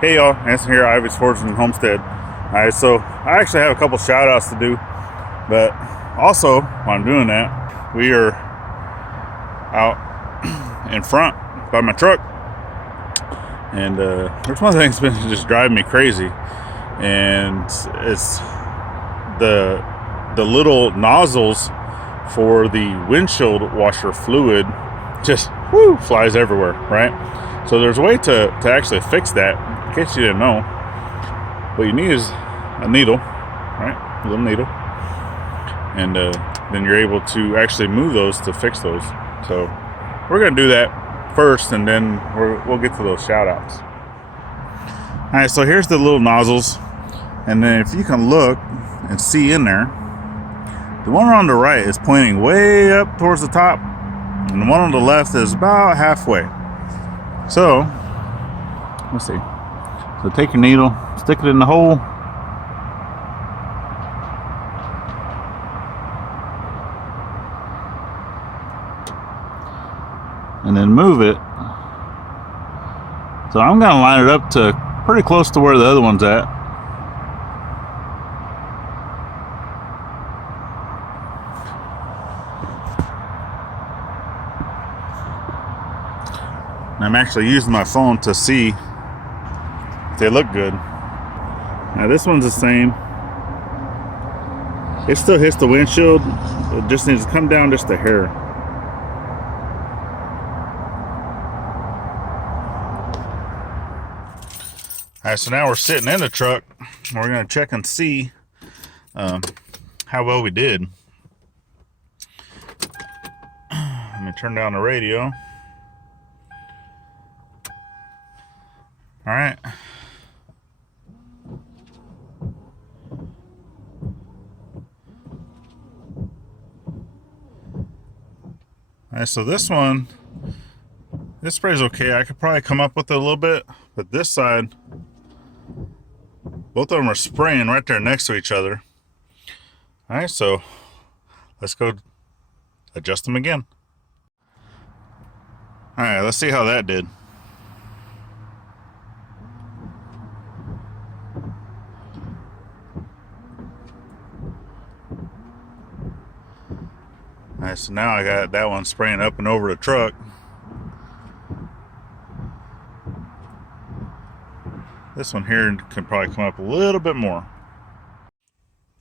Hey y'all, Anson here, Ivey's Homestead. Alright, so I actually have a couple shout outs to do, but also while I'm doing that, we are out in front by my truck, and there's one thing that's been just driving me crazy, and it's the little nozzles for the windshield washer fluid just flies everywhere, right? So there's a way to actually fix that. In case you didn't know, what you need is a needle, right? A little needle, and then you're able to actually move those to fix those. So we're gonna do that first, and then we'll get to those shout outs. All right, so here's the little nozzles, and then if you can look and see in there, the one on the right is pointing way up towards the top, and the one on the left is about halfway. So let's see. So take your needle, stick it in the hole, and then move it. So I'm going to line it up to pretty close to where the other one's at. And I'm actually using my phone to see they look good. Now this one's the same. It still hits the windshield. It just needs to come down just a hair. Alright, so now we're sitting in the truck. We're going to check and see how well we did. Let me turn down the radio. Alright. Alright, so this spray's okay. I could probably come up with it a little bit, but this side, both of them are spraying right there next to each other. Alright, so let's go adjust them again. Alright, let's see how that did. Alright, so now I got that one spraying up and over the truck. This one here can probably come up a little bit more.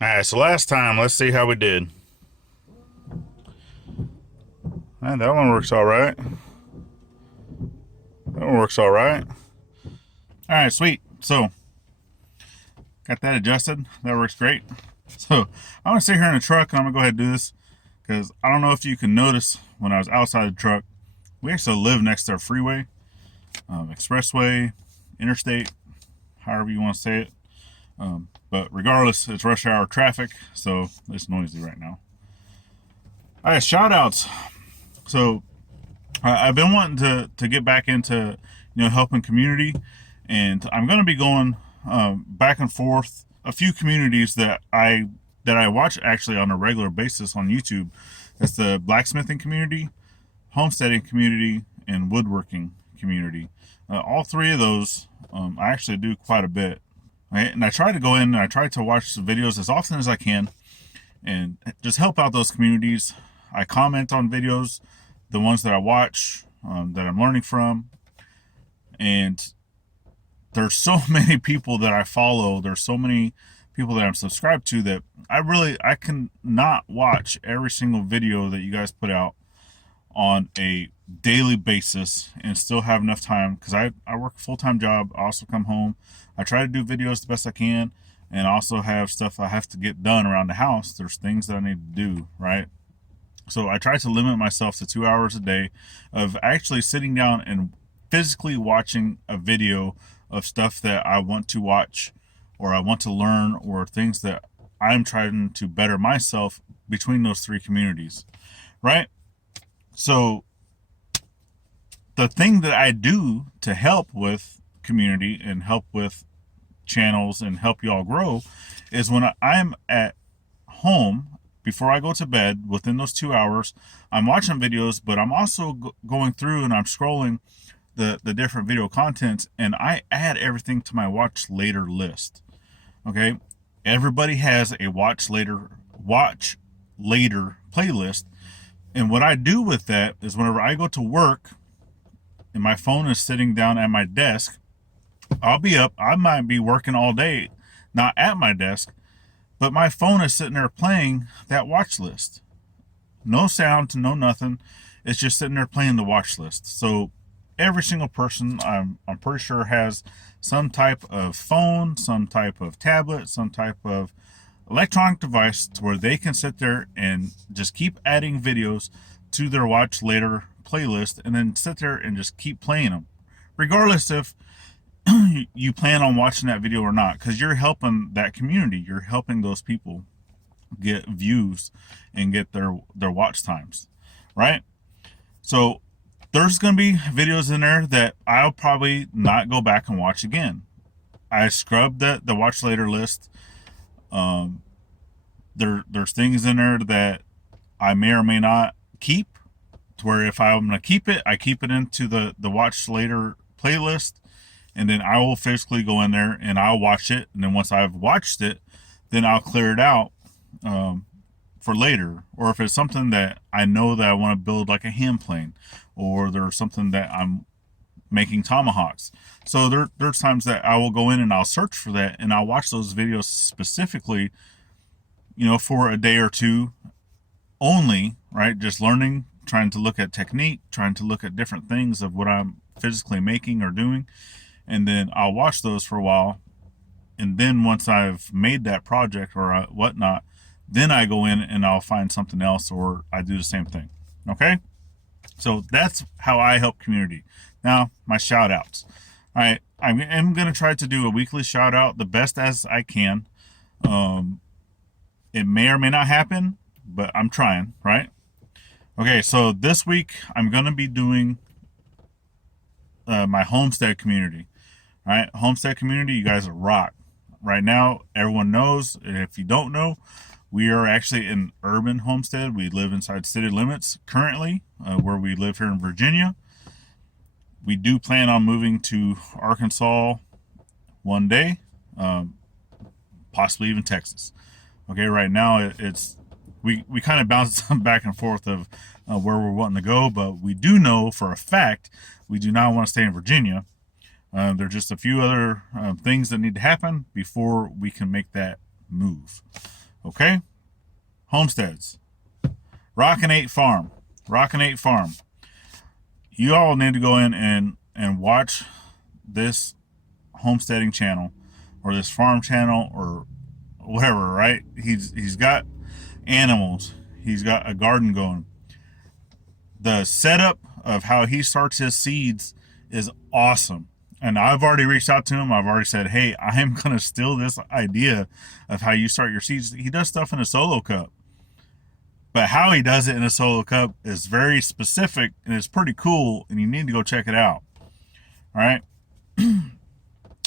Alright, so last time, let's see how we did. Alright, that one works alright. That one works alright. Alright, sweet. So, got that adjusted. That works great. So, I'm going to sit here in the truck and I'm going to go ahead and do this. Because I don't know if you can notice when I was outside the truck, we actually live next to a freeway, expressway, interstate, however you want to say it. But regardless, it's rush hour traffic, so it's noisy right now. All right, shout outs. So I've been wanting to get back into helping community, and I'm going to be going back and forth a few communities that I watch actually on a regular basis on YouTube. That's the blacksmithing community, homesteading community, and woodworking community. All three of those I actually do quite a bit. Right? And I try to go in and I try to watch the videos as often as I can and just help out those communities. I comment on videos, the ones that I watch, that I'm learning from. And there's so many people that I follow. There's so many people that I'm subscribed to that I can not watch every single video that you guys put out on a daily basis and still have enough time, because I work a full-time job. I also come home, I try to do videos the best I can, and also have stuff I have to get done around the house. There's things that I need to do, right? So I try to limit myself to 2 hours a day of actually sitting down and physically watching a video of stuff that I want to watch, or I want to learn, or things that I'm trying to better myself between those three communities, right? So the thing that I do to help with community and help with channels and help y'all grow is when I'm at home, before I go to bed, within those 2 hours, I'm watching videos, but I'm also going through and I'm scrolling the different video contents, and I add everything to my watch later list. Okay, everybody has a watch later playlist, and what I do with that is whenever I go to work and my phone is sitting down at my desk, I'll be up. I might be working all day, not at my desk, but my phone is sitting there playing that watch list. No sound, no nothing. It's just sitting there playing the watch list. So every single person, I'm pretty sure, has some type of phone, some type of tablet, some type of electronic device to where they can sit there and just keep adding videos to their watch later playlist, and then sit there and just keep playing them, regardless if you plan on watching that video or not, because you're helping that community. You're helping those people get views and get their watch times, right? So there's going to be videos in there that I'll probably not go back and watch again. I scrubbed the watch later list. There's things in there that I may or may not keep, to where if I'm going to keep it, I keep it into the watch later playlist, and then I will physically go in there and I'll watch it, and then once I've watched it, then I'll clear it out for later. Or if it's something that I know that I want to build, like a hand plane, or there's something that I'm making tomahawks. So there's times that I will go in and I'll search for that, and I'll watch those videos specifically, for a day or two only, right? Just learning, trying to look at technique, trying to look at different things of what I'm physically making or doing. And then I'll watch those for a while. And then once I've made that project or whatnot, then I go in and I'll find something else, or I do the same thing. Okay? So that's how I help community. Now, my shout outs. All right. I'm going to try to do a weekly shout out the best as I can. It may or may not happen, but I'm trying, right? Okay. So this week I'm going to be doing my homestead community. All right. Homestead community, you guys are rock. Right now, everyone knows. If you don't know, we are actually an urban homestead. We live inside city limits currently, where we live here in Virginia. We do plan on moving to Arkansas one day, possibly even Texas. Okay, right now we kind of bounce back and forth of where we're wanting to go, but we do know for a fact we do not want to stay in Virginia. There's just a few other things that need to happen before we can make that move. Okay? Homesteads. Rockin Farm. You all need to go in and watch this homesteading channel, or this farm channel, or whatever, right? He's got animals. He's got a garden going. The setup of how he starts his seeds is awesome. And I've already reached out to him. I've already said, hey, I am going to steal this idea of how you start your seeds. He does stuff in a solo cup. But how he does it in a solo cup is very specific, and it's pretty cool, and you need to go check it out. All right?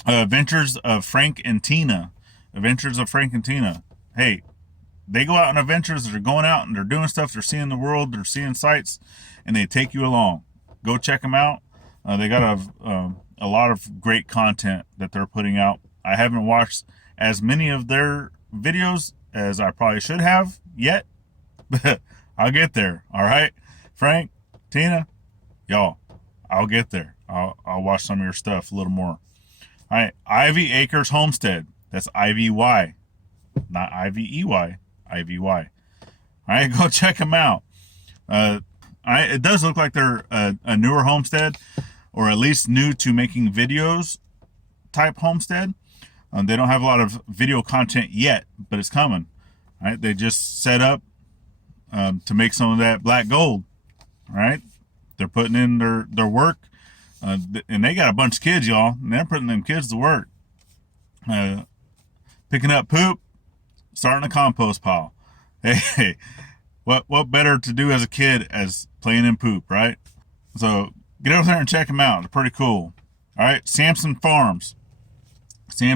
Adventures of Frank and Tina. Hey, they go out on adventures. They're going out and they're doing stuff. They're seeing the world. They're seeing sights, and they take you along. Go check them out. They got a lot of great content that they're putting out. I haven't watched as many of their videos as I probably should have yet, but I'll get there. All right, Frank, Tina, y'all, I'll get there. I'll watch some of your stuff a little more. All right, Ivey Acres Homestead. That's Ivey, not Ivey, Ivey. All right, go check them out. It does look like they're a newer homestead, or at least new to making videos type homestead. They don't have a lot of video content yet, but it's coming. All right, they just set up to make some of that black gold. All right, they're putting in their work, and they got a bunch of kids, y'all, and they're putting them kids to work. Picking up poop, starting a compost pile. Hey, what better to do as a kid as playing in poop, right? So get over there and check them out. They're pretty cool. All right, Sampson Farms. All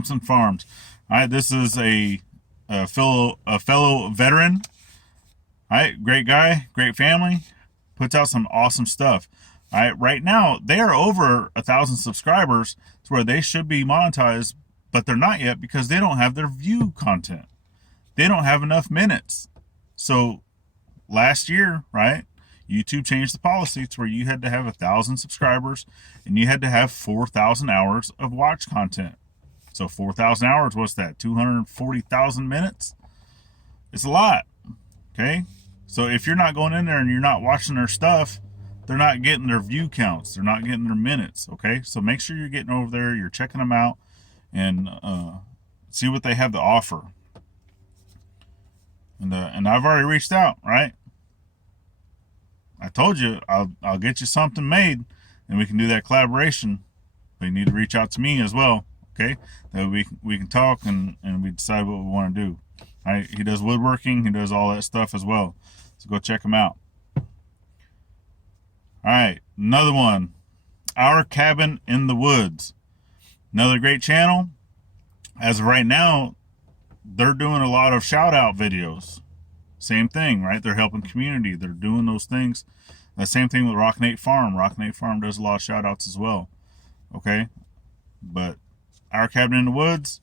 right, this is a fellow veteran. All right, great guy, great family. Puts out some awesome stuff. All right, right now they are over 1,000 subscribers to where they should be monetized, but they're not yet because they don't have their view content. They don't have enough minutes. So last year, right, YouTube changed the policy to where you had to have 1,000 subscribers and you had to have 4,000 hours of watch content. So 4,000 hours, what's that? 240,000 minutes? It's a lot. Okay. So if you're not going in there and you're not watching their stuff, they're not getting their view counts. They're not getting their minutes. Okay. So make sure you're getting over there, you're checking them out, and see what they have to offer. And I've already reached out, right? I told you I'll get you something made, and we can do that collaboration. But you need to reach out to me as well, okay? That we can talk and we decide what we want to do. All right? He does woodworking. He does all that stuff as well. So go check him out. All right, another one. Our Cabin in the Woods. Another great channel. As of right now, they're doing a lot of shout out videos. Same thing, right? They're helping community. They're doing those things. The same thing with Rockin Farm. Rockin Farm does a lot of shout outs as well. Okay? But Our Cabin in the Woods,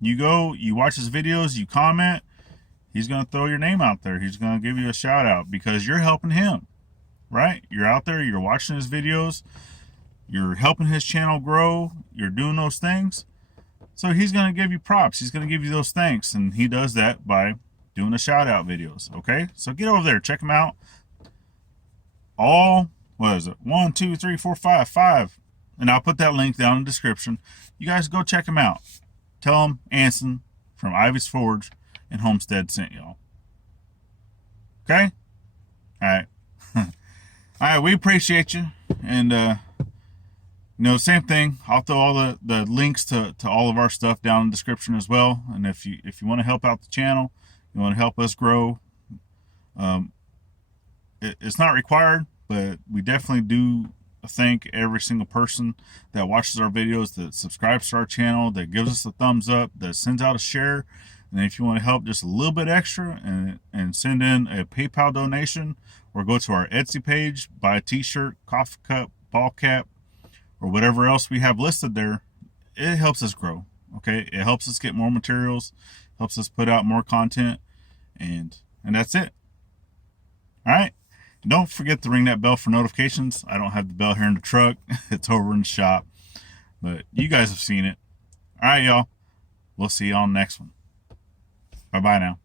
you go, you watch his videos, you comment, he's going to throw your name out there. He's going to give you a shout out because you're helping him, right? You're out there, you're watching his videos, you're helping his channel grow, you're doing those things. So he's going to give you props. He's going to give you those thanks. And he does that by doing the shout out videos. Okay. So get over there. Check them out. All, what is it? 1, 2, 3, 4, 5. And I'll put that link down in the description. You guys go check them out. Tell them Anson from Ivey's Forge and Homestead sent y'all. Okay. All right. All right. We appreciate you. And, same thing. I'll throw all the links to all of our stuff down in the description as well. And if you want to help out the channel, you want to help us grow, it's not required, but we definitely do thank every single person that watches our videos, that subscribes to our channel, that gives us a thumbs up, that sends out a share. And if you want to help just a little bit extra and send in a PayPal donation, or go to our Etsy page, buy a t-shirt, coffee cup, ball cap, or whatever else we have listed there, it helps us grow. Okay, it helps us get more materials, helps us put out more content, and that's it. All right. Don't forget to ring that bell for notifications. I don't have the bell here in the truck. It's over in the shop, but you guys have seen it. All right, y'all. We'll see you on the next one. Bye-bye now.